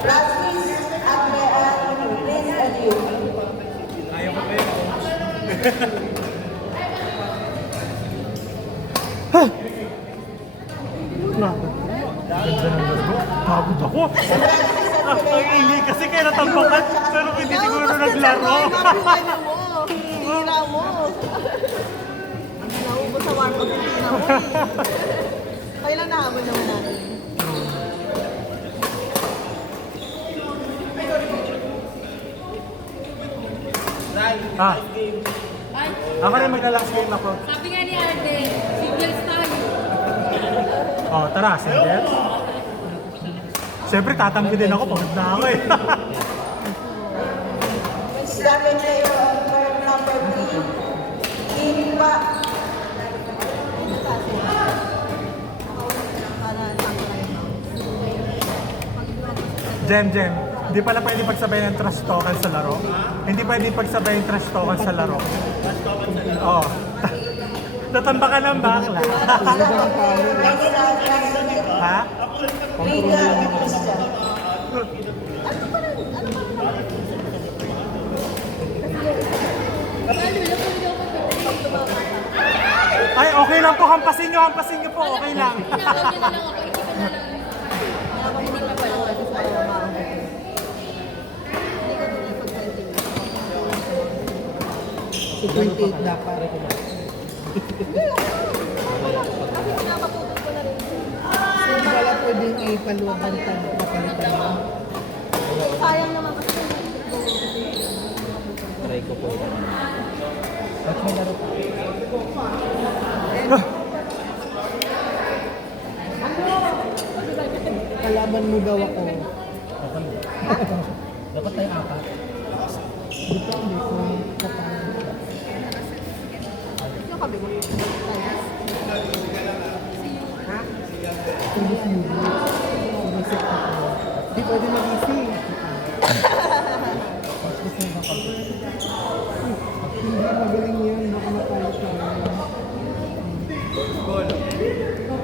Francis Andrean Prince Aliu. Ayaw ko kayo. Ganda ng largo. Pagod ako. Ang ili kasi kaya natambakan. Pero hindi siguro naglaro. Tira mo. Naubos sa warm-up yung tira mo eh. Kailan nahabol naman natin? Ah. Ako rin magla-last game ako. Sabi nga ni Arden, singles tayo. Oh, tara, singles. Siyempre, tatanggi din ako. Pagod na ako eh. Second player on court number 3, Kim Pa. Jem, hindi pala pwede pagsabay ng trash talkan sa laro. Hindi pwede pagsabay ng trash talkan sa laro. Oo. Natamba ka ng bakla. Ha? Rita Batista. Ay, okay lang po. Hampasin nyo po. Okay lang. Tinawag niyo na lang ako, hindi ko na lang. Hindi pa pala. Si 28 dapat. Hindi wala pwedeng ipaluwagan ka mapalitan mo. Sayang naman kasi. Try ko po. At may laro pa. Kalaban mo daw ako. Dapat tayo apat. Dito hindi ko kapag. Ano kabi mo? Ha? Hindi hindi. Sinisip ako. Di pwede mag-isip. Hindi magaling yan. Baka mapalit na.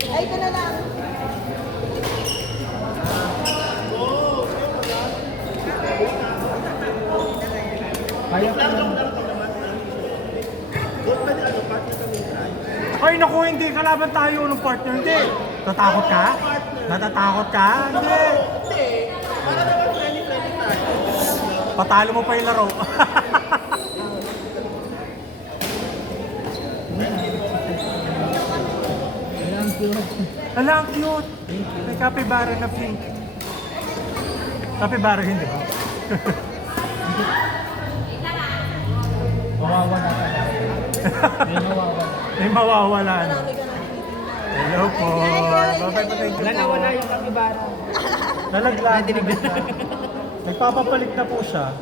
Ay, ito na lang. Kaya ko lang. Ay, naku, hindi. Kalaban tayo ng partner. Hindi. Tatakot ka? Natatakot ka? Hindi. Patalo mo pa yung laro. Alam ko. Ala, ang cute. May capybara na pink. Capybara hindi ba? Mawawala talaga. May mawawala. May mawawala. No? Marami ka na tinitingnan. Hello po. Bye-bye po. Thank you po. Nawala yung kapibara. Nalaglag. Nagpapapalit na po siya.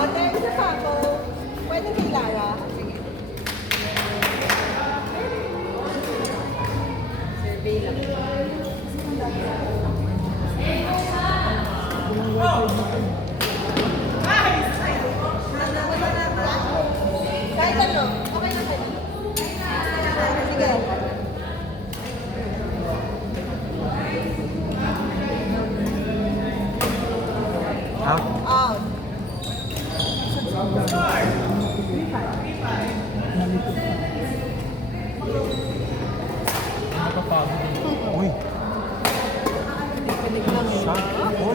Ate, isa pa ako. Pwede kay Lara? Sige. Survey lang. Kahit ano, okay na sa'yo. Sige. Out. Out. Uy. Pinig lang eh. Shot. Oh.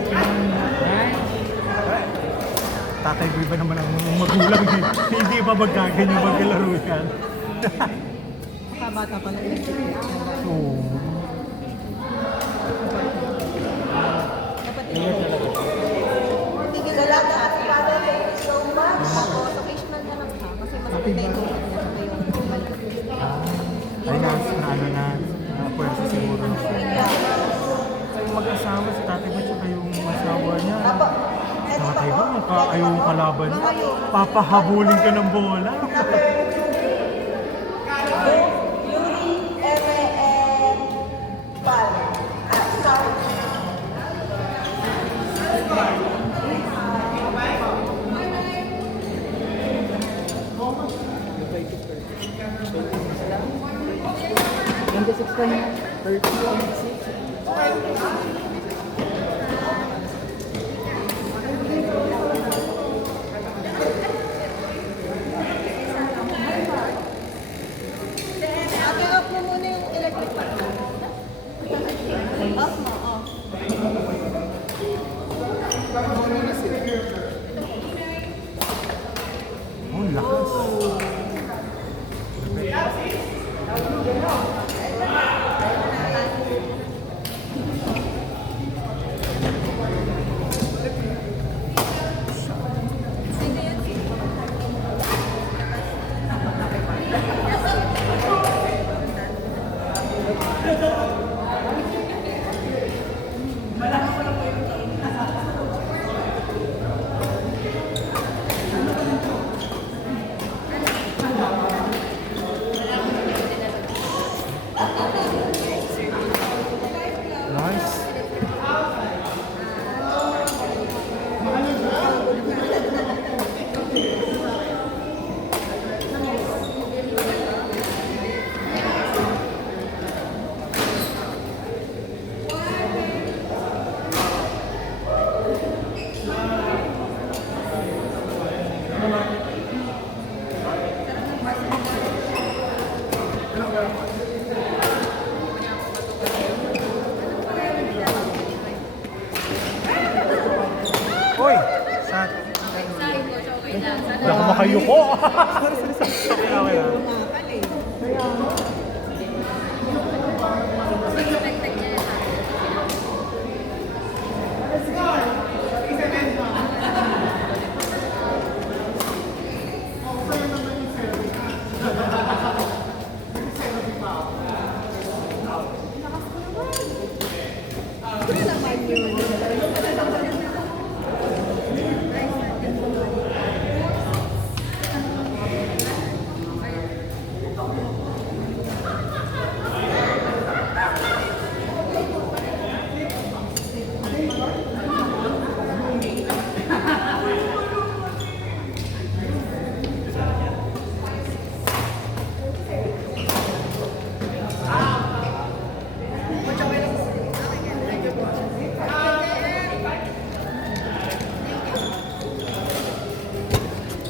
Tatay Boy ba naman ang magulang eh. Hindi pa magkaganyan magkalaro yan. Baka bata pa lang electric. Oo. Tigil na lang at Father, thank you so much. Tapos, occasional na lang siya kasi masakit na yung tuhod niya sa yung Ay, ano na, pwersa siguro. Yung mag-asawa si Tatay Boy tsaka yung asawa niya. Tatay Boy, ayaw yung kalaban niya. Papahabulin ka ng bola. Yung 26 pa niya. 30. Ate, off mo muna yung electric fan mo. Off mo, off. Oh, lakas. Nice. Uy! Saan? Hindi ako makayuko. Okay, okay lang. Umakal eh.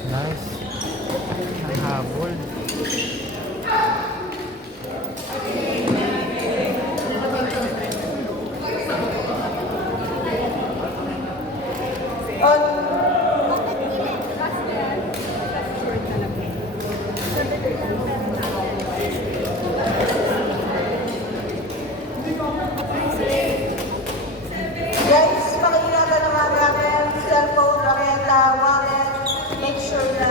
Nice. Ang habol. Guys, pakinggan naman namin cellphone, rameta, wallet. Make sure na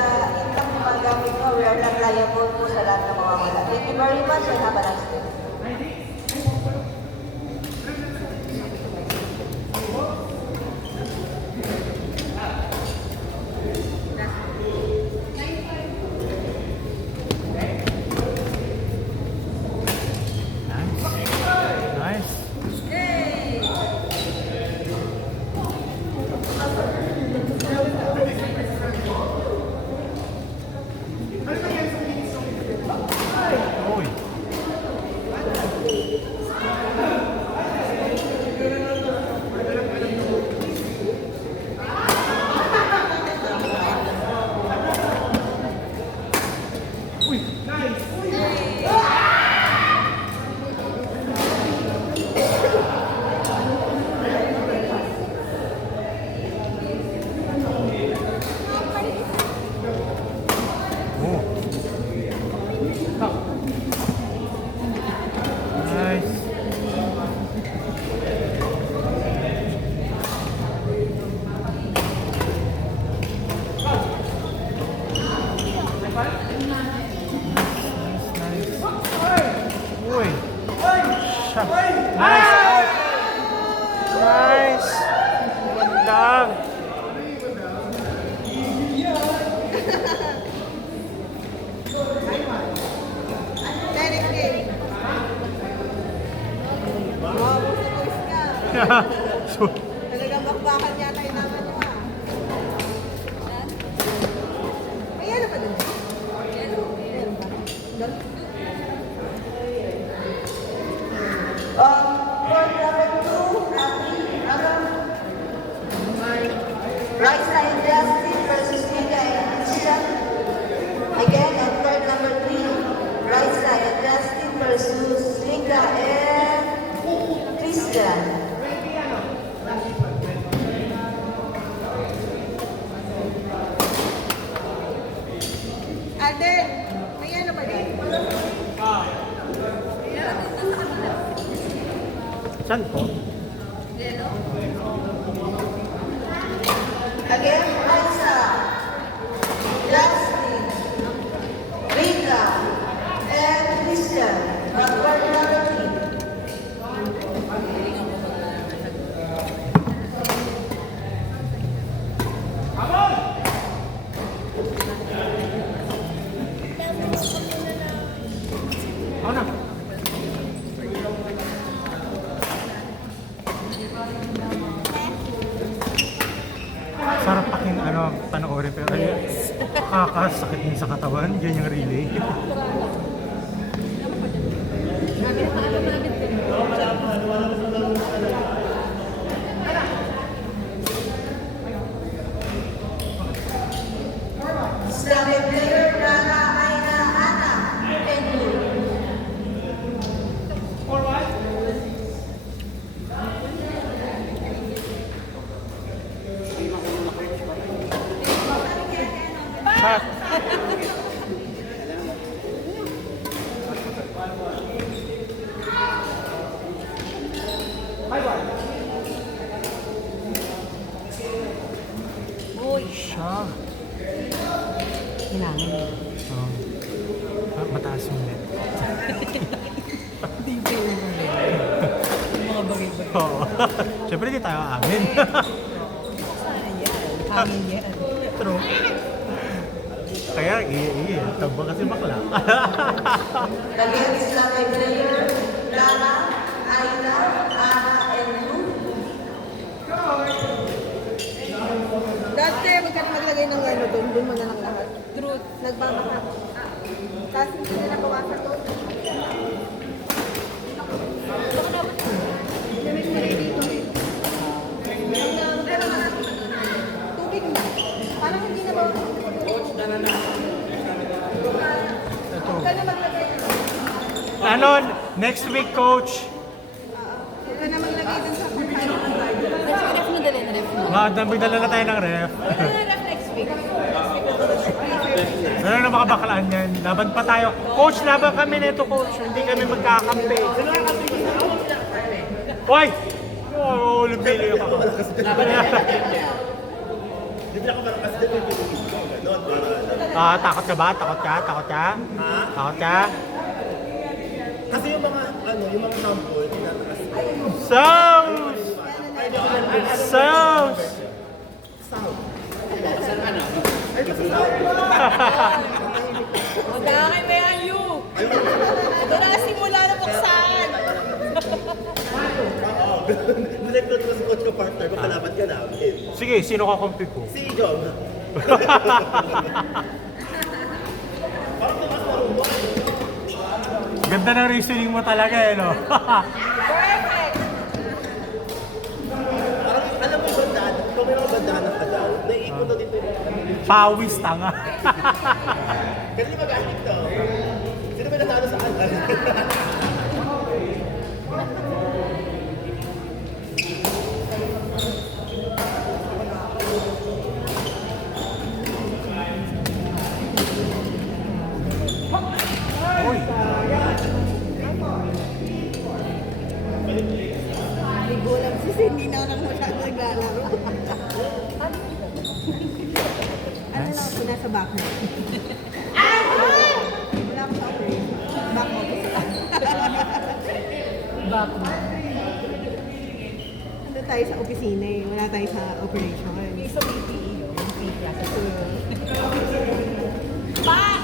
itang mga gamit mo, we are not liable po sa lahat ng mawawala. Thank you very much and have a nice day. Nice. Uy. Oh. Nice. Uy. Shot. Nice. Nice. Gandang. Direct game. Wow, boys ka. So, Talagang bakbakan yata yung naman mo ah. May yellow pa dun. Meron ba? Doon? Court number 2, Right side Justin versus Liga and Christian. Again, on court number 3, right side Justin versus Liga and Christian. Alden, may ano ba din? Saan po? Again, right side Justin, Liga and Christian. On court number 3. Ako na. Sarap paking panoorin pero kakasakit din sa katawan, yan yung relay. Islamic player Rana Aina Ana and Blue. Cut. Siya. Kailangan yun. Mataas yung net. Hindi pa yung mga bagay-bagay. Oo. Siyempre hindi tayo amin. Saan yan? Hangin yan. True. Kaya tamba kasi bakla. Again, Islamic player Rana Aina Ana and Blue. Dati, wag ka na maglagay ng ano doon. Doon mo na lang lahat. Truth. Nagbabaka. Kasi hindi na nabawasan doon. Tubig na. Parang hindi na ba? Ito. Huwag ka na maglagay. Ano, next week, coach. Huwag ka na maglagay doon sa pagkain. Ref mo dali na ref mo. Magdala na tayo ng ref. Ref next week. Ano na mga baklaan yan? Laban pa tayo. Coach, laban kami nito, coach. Hindi kami magkakampi. Hoy! Oo, lumili ako. Takot ka ba? Takot ka? Takot ka? Takot ka? Kasi yung mga, yung mga sample, tinataas. Sauce! Sauce! Magkakay may ayu. Ito na simula na buksan. Oo. Nag-recruit mo si coach ko partner, kung kalaban ka namin. Sige, sino ka kumpi ko? Si Jom. Ganda ng reasoning mo talaga eh, no? Perfect. Parang, alam mo yung bandahan, kung may mga bandahan ka daw, naiipon na dito yung Pawis, tanga. kasi di mag-active to. Sino ba natalo sa akin? Uy, Ligo lang si Cindy na ako masyado naglalaro. Ano lang ako nasa back mo? Wala ako sa operation. Back mo ko sila. Back mo. Ano tayo sa opisina eh. Wala tayo sa operation. Yung sa PPE yun. Yung PPE kasi. Back!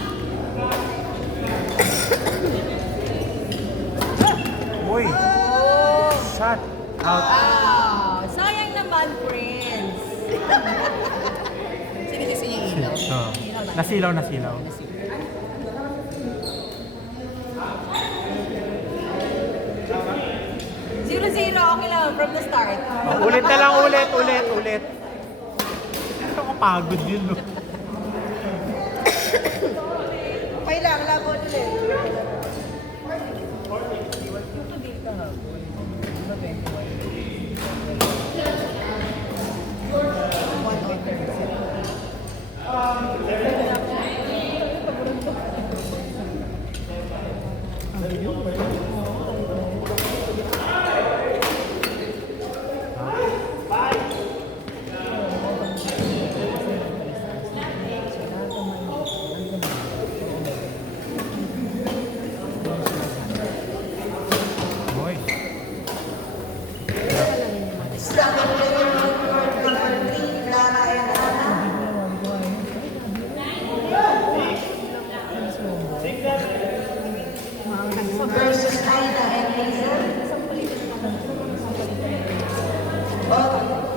uy. Shut out. Sayang naman, Prince. Sinisisi niya yung ilaw. Oh. Nasilaw, nasilaw. okay lang. From the start. Ulit na lang, ulit. Nakakapagod yun, no? Okay lang, labon ulit. Boy. Starting player number 3, Lara and Ana. Versus Aina and Hazel.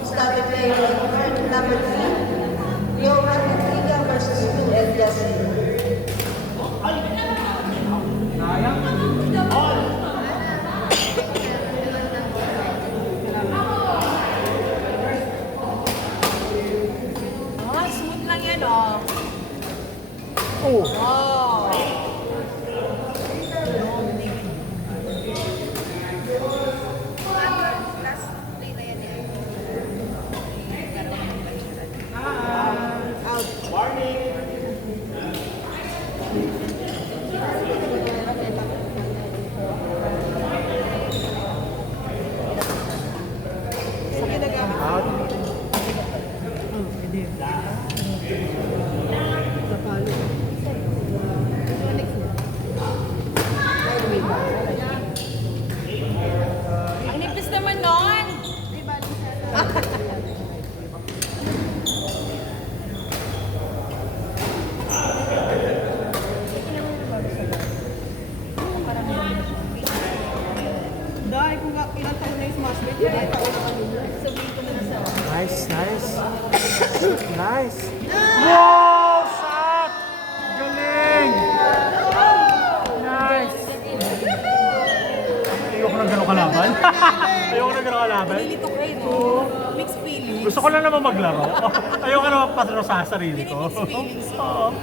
Starting player number 3, Johan Enrique versus El Yasin. Ah, smooth lang yan, oh. Oh. Oh. Out. Ang nipis naman nun. Dahil kung ilang taon na yung smash mate, dahil taon na kanina. Sabihin ko na sa Nice. Nice. Wow, Sak! Galing! Nice! Ayoko ng gano'ng kalaban. Ayoko ng gano'ng kalaban. Nilito kayo, no? Mixed feelings. Gusto ko lang naman maglaro. Ayoko naman patro sa sarili ko. Mixed feelings. Oo.